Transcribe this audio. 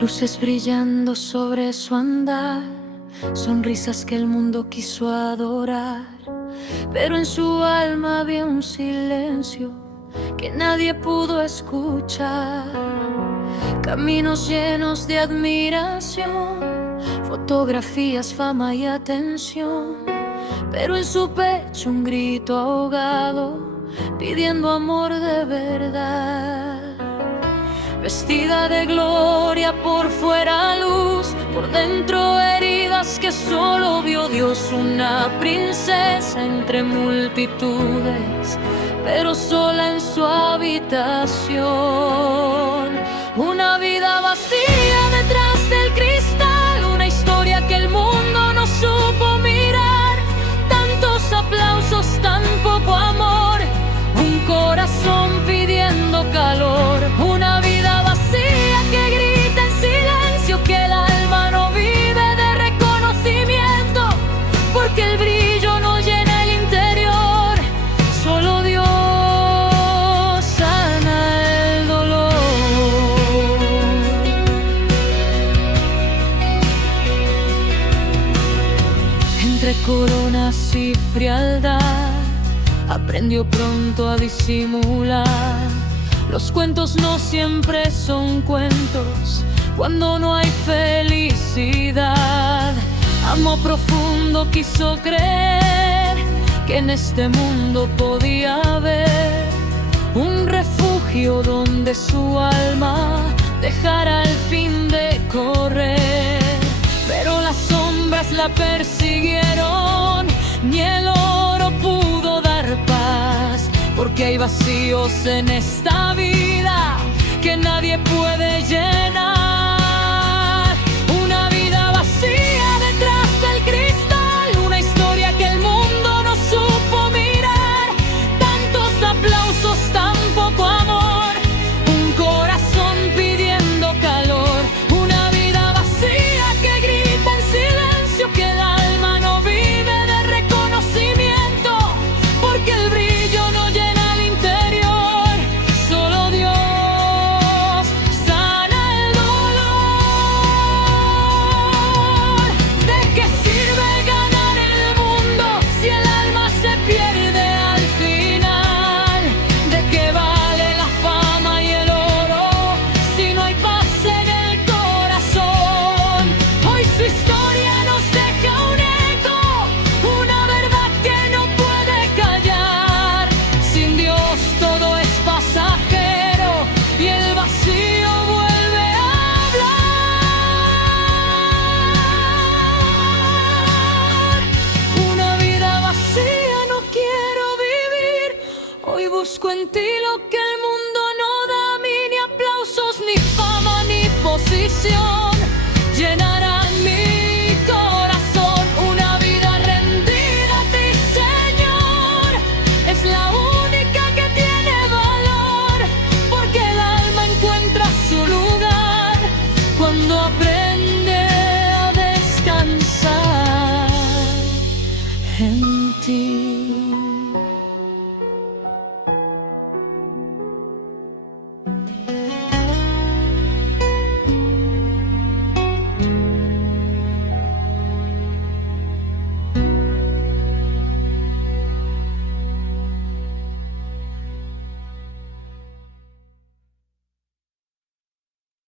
luces brillando sobre su andar, sonrisas que el mundo quiso adorar, pero en su alma había un silencio que nadie pudo escuchar. Caminos llenos de admiración, fotografías, fama y atención, pero en su pecho un grito ahogado, pidiendo amor de verdad. Vestida de gloria, por fuera luz, por dentro heridas que solo vio Dios. Una princesa entre multitudes, pero sola en su habitación. Una vida vacía detrás del cristal, una historia que el mundo no supo mirar. Tantos aplausos, tan poco amor, un corazón pidiendo calor. Una vida vacía que grita en silencio, que el alma no vive de reconocimiento, porque el brillo no llena el interior, solo Dios sana el dolor. Entre coronas y frialdad, aprendió pronto a disimular. Los cuentos no siempre son cuentos cuando no hay felicidad. Amó profundo, quiso creer que en este mundo podía haber un refugio donde su alma dejara el fin de correr. Pero las sombras la persiguieron, ni el oro pudo dar paz, porque hay vacíos en esta vida que nadie puede llenar. Una vida vacía detrás del cristal, una historia que el mundo no supo mirar. Tantos aplausos, tan poco amor, un corazón pidiendo calor. Una vida vacía que grita en silencio, que el alma no vive de reconocimiento, porque el brillo no llena el interior, solo Dios sana el dolor. ¿De qué sirve ganar el mundo si el alma se pierde al final? ¿De qué vale la fama y el oro si no hay paz en el corazón? Hoy su historia nos deja un eco, una verdad que no puede callar. Sin Dios todo es pasajero y el vacío vuelve a hablar. Una vida vacía no quiero vivir, hoy busco en ti lo que el mundo no da a mí, ni aplausos, ni fama, ni posición llenarán mi corazón. Una vida rendida a ti, Señor, es la única que tiene valor, porque el alma encuentra su lugar cuando aprende a descansar en ti.